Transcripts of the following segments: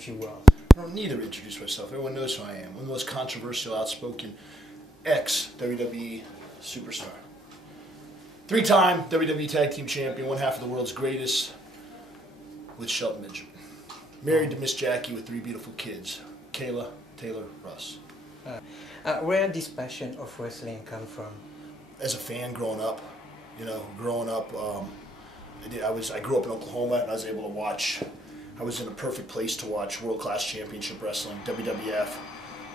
few words. I don't need to introduce myself. Everyone knows who I am. One of the most controversial, outspoken ex-WWE superstar. 3-time WWE Tag Team Champion, one half of the world's greatest, with Shelton Benjamin. Married to Miss Jackie with 3 beautiful kids, Kayla, Taylor, Russ. Where did this passion of wrestling come from? As a fan growing up, I grew up in Oklahoma, and I was able to watch. I was in a perfect place to watch world-class championship wrestling, WWF,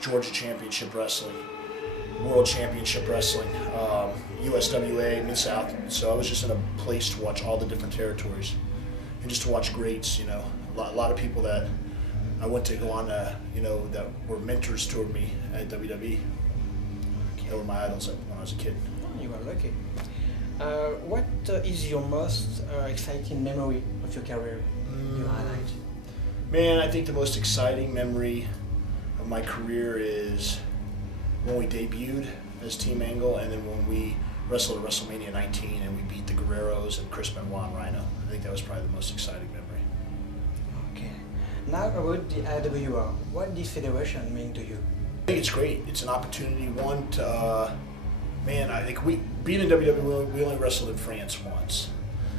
Georgia Championship Wrestling, World Championship Wrestling, USWA, Mid-South. So I was just in a place to watch all the different territories, and just to watch greats. You know, a lot of people that I went to go on, that were mentors toward me at WWE. They were my idols when I was a kid. You are lucky. What is your most exciting memory of your career? You highlight? Man, I think the most exciting memory of my career is when we debuted as Team Angle, and then when we wrestled at WrestleMania 19 and we beat the Guerreros and Chris Benoit and Rhino. I think that was probably the most exciting memory. Okay. Now about the IWR. What does federation mean to you? I think it's great. It's an opportunity, one, to, I think being in WWE, we only wrestled in France once.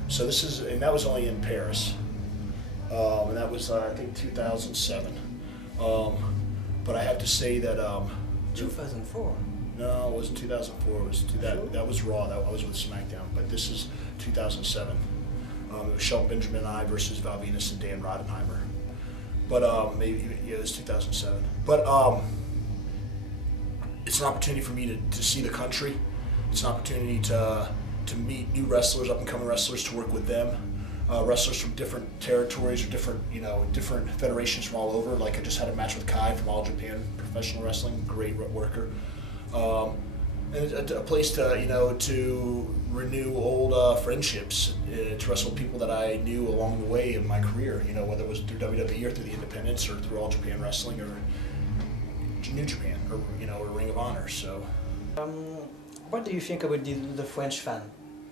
So that was only in Paris. And that was, I think, 2007. But I have to say that... 2004? No, it wasn't 2004. It was that was Raw. I was with SmackDown. But this is 2007. It was Shelton Benjamin and I versus Val Venus and Dan Roddenheimer. But it was 2007. But it's an opportunity for me to see the country. It's an opportunity to meet new wrestlers, up-and-coming wrestlers, to work with them. Wrestlers from different territories or different federations from all over. Like I just had a match with Kai from All Japan Professional Wrestling, great worker. And a place to renew old friendships, to wrestle with people that I knew along the way in my career. You know, whether it was through WWE or through the Independents or through All Japan Wrestling or New Japan or or Ring of Honor. So. What do you think about the French fan?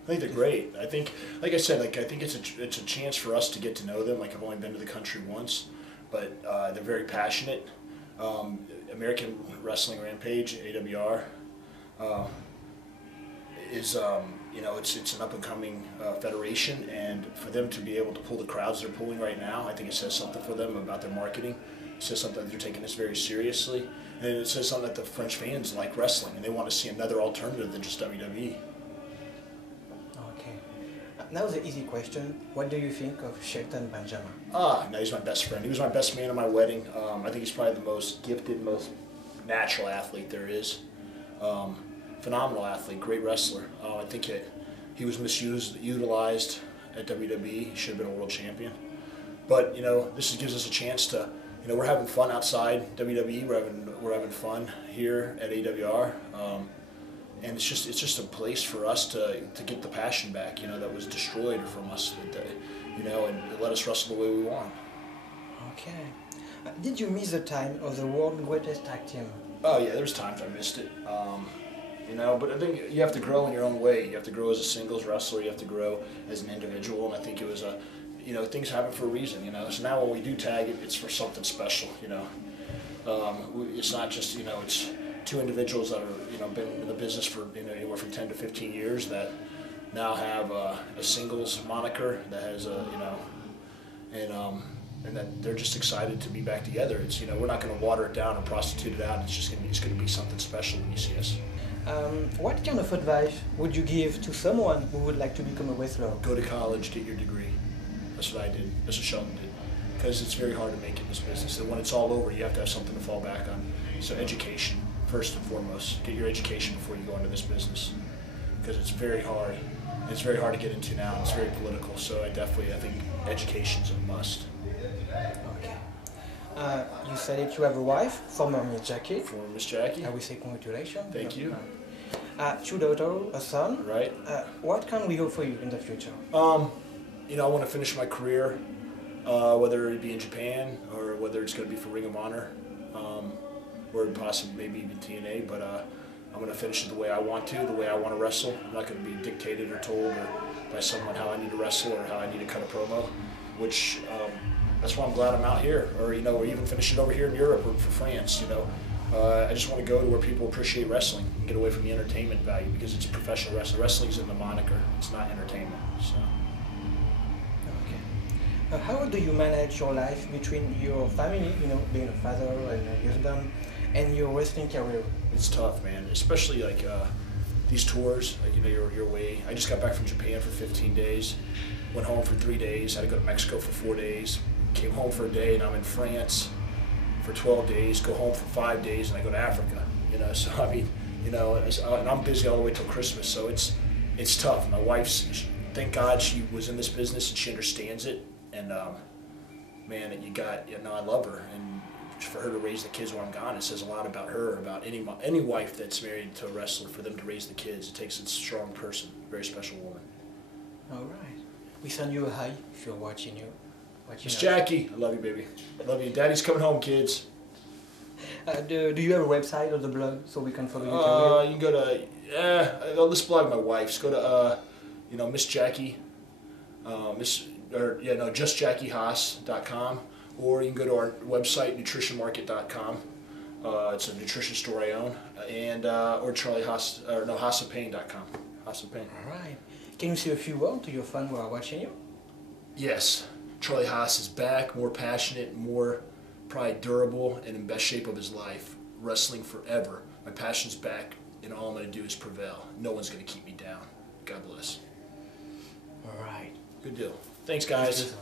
I think they're great. I think, like I said, I think it's a chance for us to get to know them. Like I've only been to the country once, but they're very passionate. American Wrestling Rampage, AWR, is it's an up and coming federation, and for them to be able to pull the crowds they're pulling right now, I think it says something for them about their marketing. It says something that they're taking this very seriously, and it says something that the French fans like wrestling, and they want to see another alternative than just WWE. Now the easy question, what do you think of Shelton Benjamin? No, he's my best friend. He was my best man at my wedding. I think he's probably the most gifted, most natural athlete there is. Phenomenal athlete, great wrestler. I think he was utilized at WWE. He should have been a world champion. But, this gives us a chance to, we're having fun outside WWE. We're having fun here at AWR. And it's just a place for us to get the passion back, that was destroyed from us, and let us wrestle the way we want. Okay. Did you miss the time of the world's greatest tag team? Oh yeah, there's times I missed it. But I think you have to grow in your own way. You have to grow as a singles wrestler. You have to grow as an individual. And I think it was things happen for a reason. So now when we do tag it, it's for something special. It's not just it's 2 individuals that are been in the business for anywhere from 10 to 15 years that now have a singles moniker that has and that they're just excited to be back together. It's we're not going to water it down or prostitute it out. It's going to be something special when you see us. What kind of advice would you give to someone who would like to become a wrestler? Go to college, get your degree. That's what I did. That's what Sheldon did. Because it's very hard to make it in this business. And when it's all over, you have to have something to fall back on. So education. First and foremost, get your education before you go into this business, because it's very hard. It's very hard to get into now. It's very political, so I think education's a must. Okay. You said that you have a wife, former Miss Jackie. Former Miss Jackie. I will say congratulations. Thank you. 2 daughters, a son. Right. What can we hope for you in the future? I want to finish my career, whether it be in Japan or whether it's going to be for Ring of Honor. Or possibly maybe even TNA, but I'm going to finish it the way I want to, the way I want to wrestle. I'm not going to be dictated or told by someone how I need to wrestle or how I need to cut a promo, which that's why I'm glad I'm out here, or or even finish it over here in Europe or for France. I just want to go to where people appreciate wrestling and get away from the entertainment value, because it's professional wrestling. Wrestling's in the moniker. It's not entertainment. So. Okay. How do you manage your life between your family, being a father and a husband, and your wrestling career? It's tough, man. Especially like these tours. Like you're away. I just got back from Japan for 15 days. Went home for 3 days. Had to go to Mexico for 4 days. Came home for a day, and I'm in France for 12 days, go home for 5 days, and I go to Africa. So I mean, and I'm busy all the way till Christmas, so it's tough. My wife's, thank God she was in this business and she understands it, and man, I love her, and for her to raise the kids while I'm gone, it says a lot about her, about any wife that's married to a wrestler, for them to raise the kids. It takes a strong person, very special woman. All right. We send you a hi if you're watching you. Miss Jackie, I love you, baby. I love you. Daddy's coming home, kids. Do you have a website or the blog so we can follow you? You can go to, I'll just blog my wife's. Go to, Miss Jackie, justjackiehaas.com, or you can go to our website, nutritionmarket.com. It's a nutrition store I own, and or Charlie Haas, or no, haasofpain.com. Haas of Pain. All right. Can you say a few words to your fans who are watching you? Yes. Charlie Haas is back, more passionate, more probably durable, and in best shape of his life. Wrestling forever. My passion's back, and all I'm going to do is prevail. No one's going to keep me down. God bless. All right. Good deal. Thanks, guys.